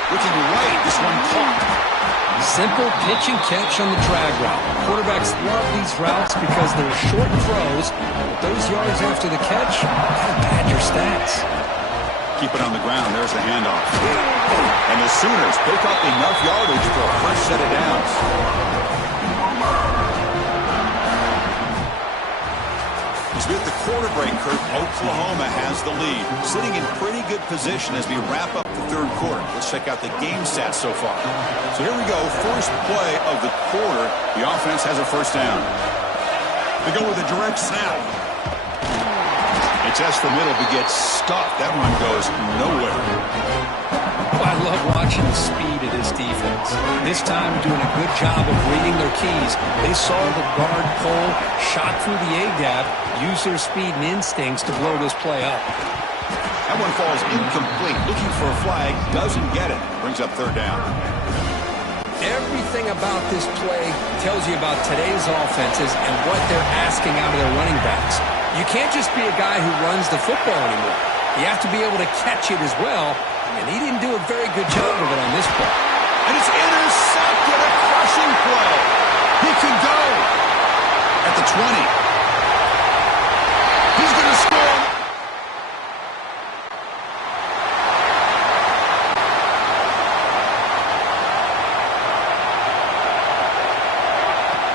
Looking right, this one caught. Simple pitch and catch on the drag route. Quarterbacks love these routes because they're short throws, but those yards after the catch kind of pad your stats. Keep it on the ground. There's the handoff. And the Sooners pick up enough yardage for a first set of downs. As we hit the quarter break, Kurt, Oklahoma has the lead. Sitting in pretty good position as we wrap up the third quarter. Let's check out the game stats so far. So here we go. First play of the quarter. The offense has a first down. They go with a direct snap. They test the middle but gets stuffed. That one goes nowhere. Oh, I love watching the speed of this defense. This time doing a good job of reading their keys. They saw the guard pull, shot through the A-gap, used their speed and instincts to blow this play up. That one falls incomplete. Looking for a flag, doesn't get it. Brings up third down. Everything about this play tells you about today's offenses and what they're asking out of their running backs. You can't just be a guy who runs the football anymore. You have to be able to catch it as well, and he didn't do a very good job of it on this play. And it's intercepted, a crushing play. He can go at the 20. He's going to score.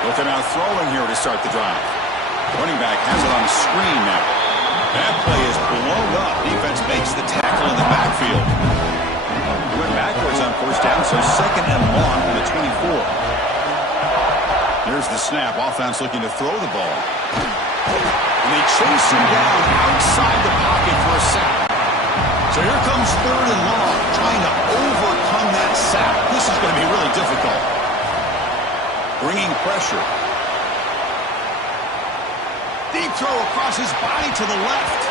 Looking out throwing here to start the drive. Running back has it on the screen now. That play is blown up. Defense makes the tackle in the backfield. Went backwards on first down, so second and long from the 24. Here's the snap. Offense looking to throw the ball. And they chase him down outside the pocket for a sack. So here comes 3rd and long, trying to overcome that sack. This is going to be really difficult. Bringing pressure. Deep throw across his body to the left.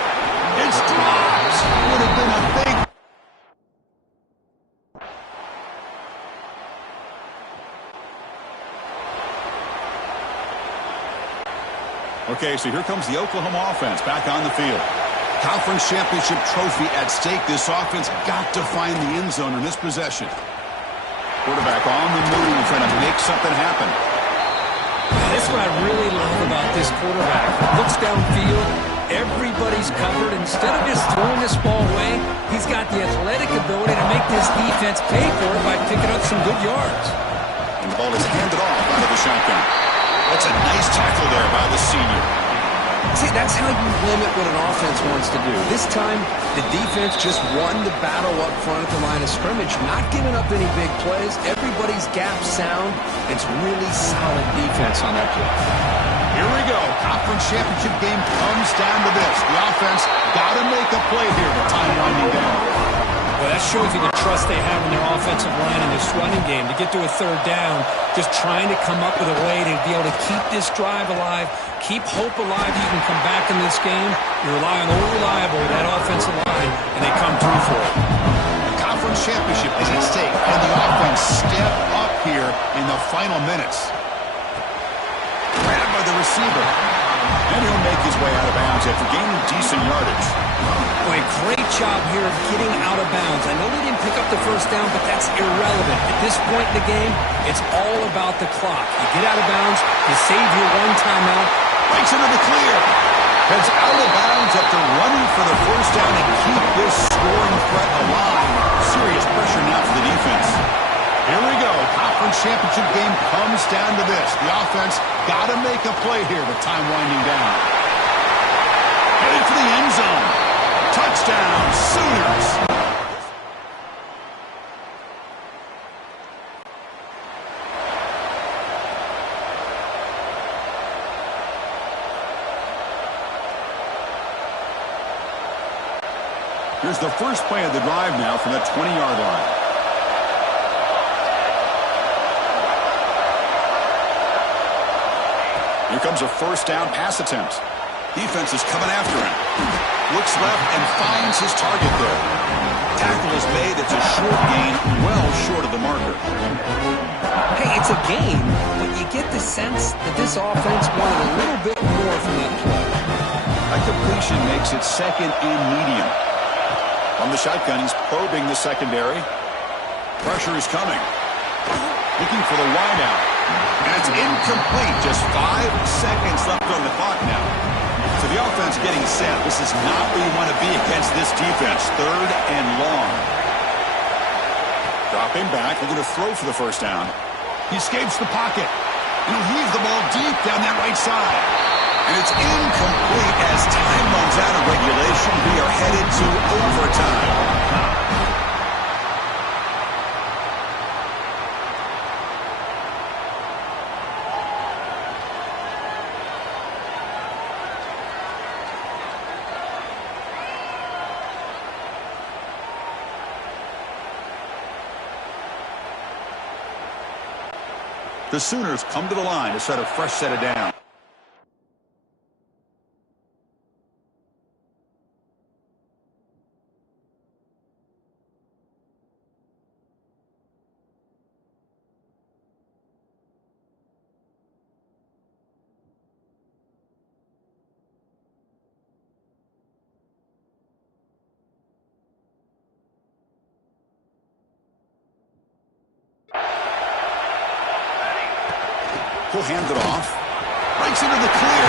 It's dropped. Would have been a big... Okay, so here comes the Oklahoma offense back on the field. Conference championship trophy at stake. This offense got to find the end zone in this possession. Quarterback on the move, trying to make something happen. That's what I really love about this quarterback. Looks downfield, everybody's covered. Instead of just throwing this ball away, he's got the athletic ability to make this defense pay for it by picking up some good yards. And the ball is handed off out of the shotgun. That's a nice tackle there by the senior. See, that's how you limit what an offense wants to do. This time, the defense just won the battle up front at the line of scrimmage, not giving up any big plays. Everybody's gap sound. It's really solid defense on that play. Here we go. Conference championship game comes down to this. The offense got to make a play here with time winding down. Well, that shows you the trust they have in their offensive line in this running game. To get to a 3rd down, just trying to come up with a way to be able to keep this drive alive, keep hope alive. You can come back in this game. You rely on old reliable, that offensive line, and they come through for it. The conference championship is at stake, and the offense step up here in the final minutes. Grabbed by the receiver. And he'll make his way out of bounds after gaining decent yardage. Boy, great job here of getting out of bounds. I know they didn't pick up the 1st down, but that's irrelevant. At this point in the game, it's all about the clock. You get out of bounds, you save your 1 timeout. Breaks into the clear. Heads out of bounds after running for the 1st down and keep this scoring threat alive. Serious pressure now for the defense. Here we go. Conference championship game comes down to this. The offense got to make a play here with time winding down. Headed for the end zone. Touchdown, Sooners. Here's the first play of the drive now from the 20-yard line. Here comes a 1st down pass attempt. Defense is coming after him. Looks left and finds his target there. Tackle is made. It's a short gain, well short of the marker. Hey, it's a game, but you get the sense that this offense wanted a little bit more from that play. A completion makes it 2nd and medium. On the shotgun, he's probing the secondary. Pressure is coming. Looking for the wideout. And it's incomplete. Just 5 seconds left on the clock now. So the offense getting set. This is not where you want to be against this defense. 3rd and long. Dropping back. Looking to throw for the 1st down. He escapes the pocket. He'll heave the ball deep down that right side. And it's incomplete as time runs out of regulation. We are headed to overtime. The Sooners come to the line to set a fresh set of downs. He'll hand it off. Breaks into the clear.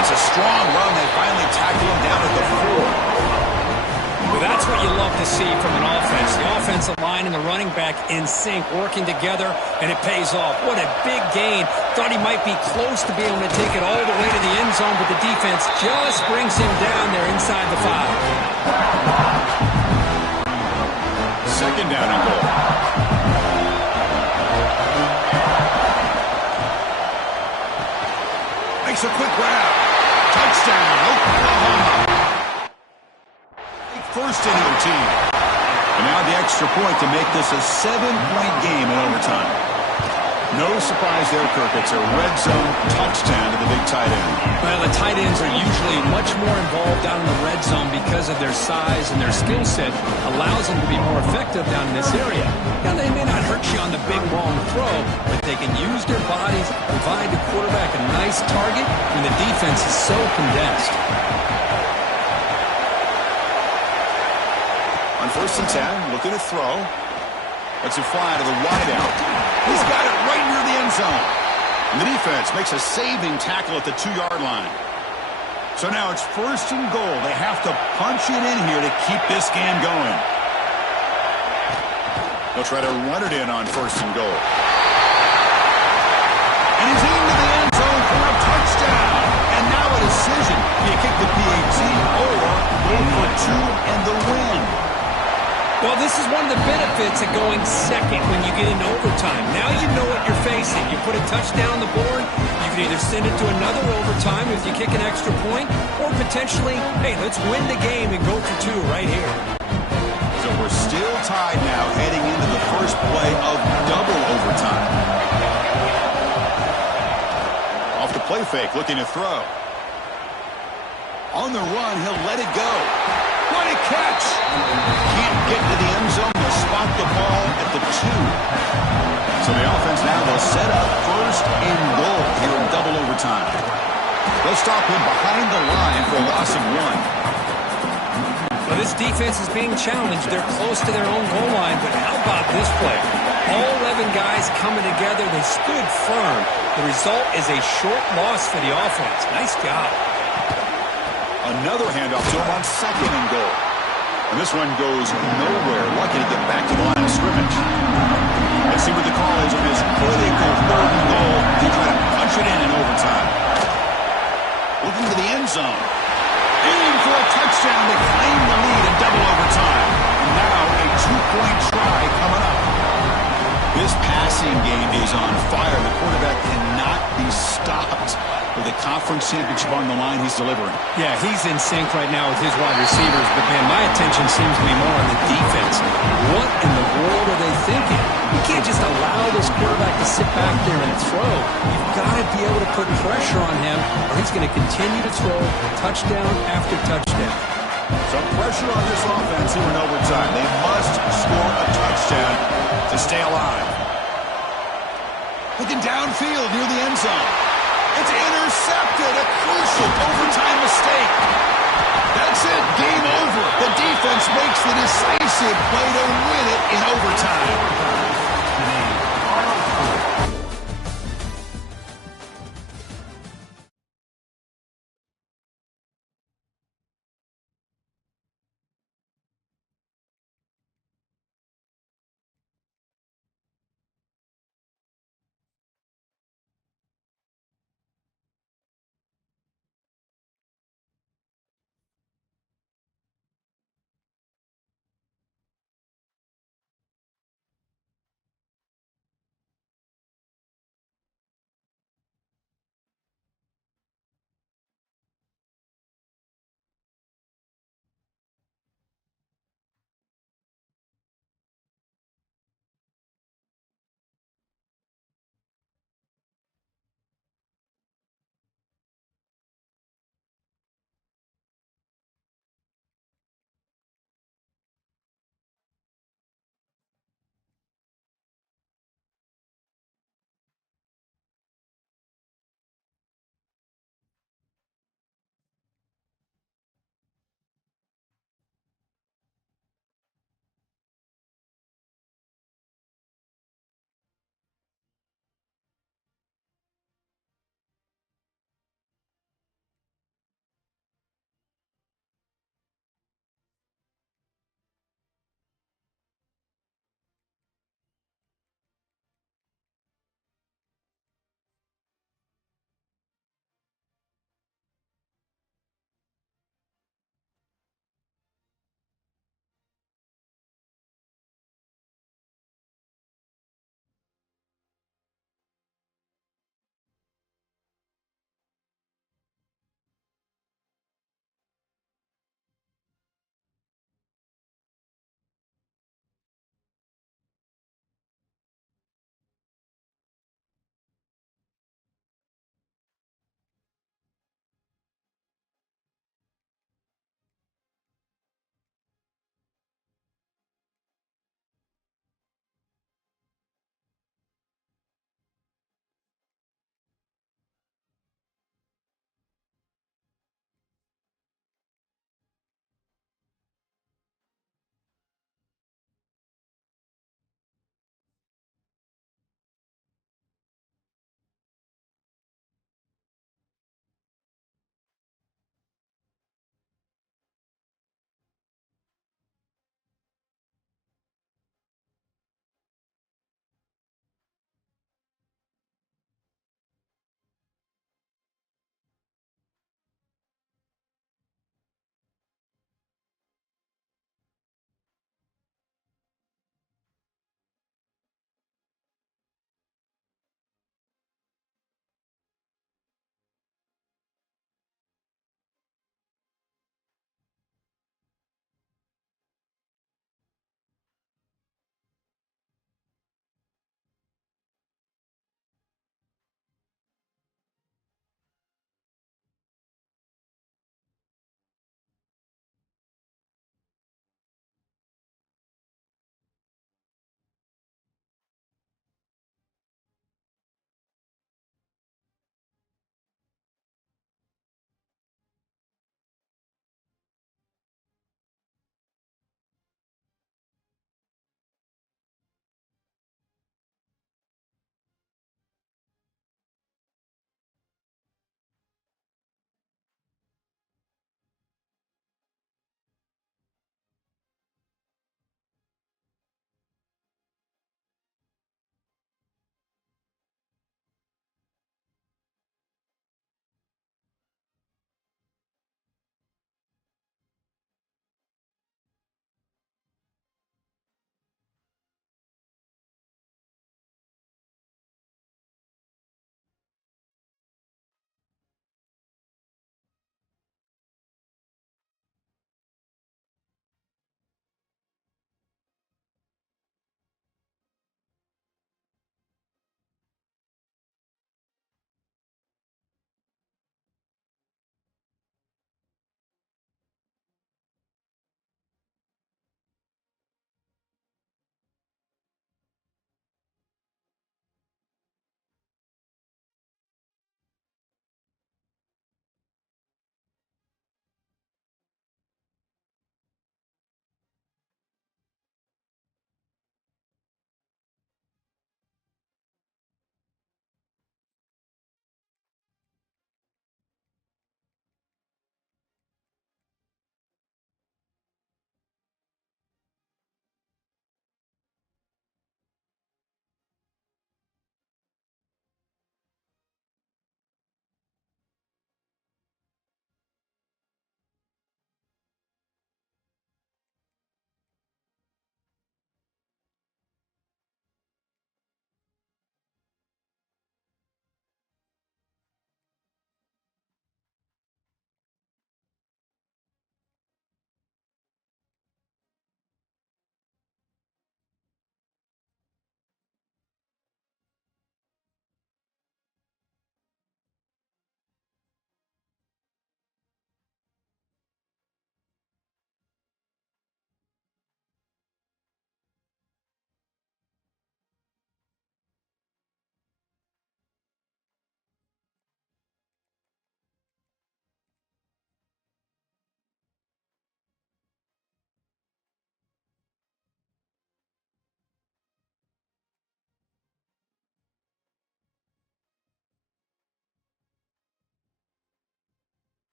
It's a strong run. They finally tackle him down at the 4. Well, that's what you love to see from an offense. The offensive line and the running back in sync, working together, and it pays off. What a big gain. Thought he might be close to being able to take it all the way to the end zone, but the defense just brings him down there inside the 5. 2nd down and goal. Makes a quick grab. Touchdown, Oklahoma. First in OT. And now the extra point to make this a 7-point game in overtime. No surprise there, Kirk. It's a red zone touchdown to the big tight end. Well, the tight ends are usually much more involved down in the red zone because of their size and their skill set allows them to be more effective down in this area. Now, they may not hurt you on the big long throw, but they can use their bodies, provide the quarterback a nice target when the defense is so condensed. On 1st and 10, looking to throw. Lets it fly to the wideout. He's got it right near the end zone. And the defense makes a saving tackle at the 2-yard line. So now it's 1st and goal. They have to punch it in here to keep this game going. They'll try to run it in on 1st and goal. And he's into the end zone for a touchdown. And now a decision. Do you kick the PAT or go for 2 and the win? Well, this is one of the benefits of going second when you get into overtime. Now you know what you're facing. You put a touchdown on the board, you can either send it to another overtime if you kick an extra point, or potentially, hey, let's win the game and go for 2 right here. So we're still tied now heading into the first play of double overtime. Off the play fake, looking to throw. On the run, he'll let it go. What a catch! Can't get to the end zone. They'll spot the ball at the 2. So the offense now will set up 1st and goal here in double overtime. They'll stop him behind the line for a loss of 1. Well, this defense is being challenged. They're close to their own goal line, but how about this play? All 11 guys coming together. They stood firm. The result is a short loss for the offense. Nice job. Another handoff to him on 2nd and goal. And this one goes nowhere. Lucky to get back to the line of scrimmage. Let's see what the call is on this critical 3rd and goal to try to punch it in overtime. Looking to the end zone. Aiming for a touchdown to claim the lead in double overtime. And now a 2-point try coming up. This passing game is on fire. The quarterback cannot be stopped. With a conference championship on the line, he's delivering. Yeah, he's in sync right now with his wide receivers, but man, my attention seems to be more on the defense. What in the world are they thinking? You can't just allow this quarterback to sit back there and throw. You've got to be able to put pressure on him, or he's going to continue to throw touchdown after touchdown. Some pressure on this offense here in overtime. They must score a touchdown to stay alive. Looking downfield near the end zone. It's intercepted, a crucial overtime mistake. That's it, game over. The defense makes the decisive play to win it in overtime.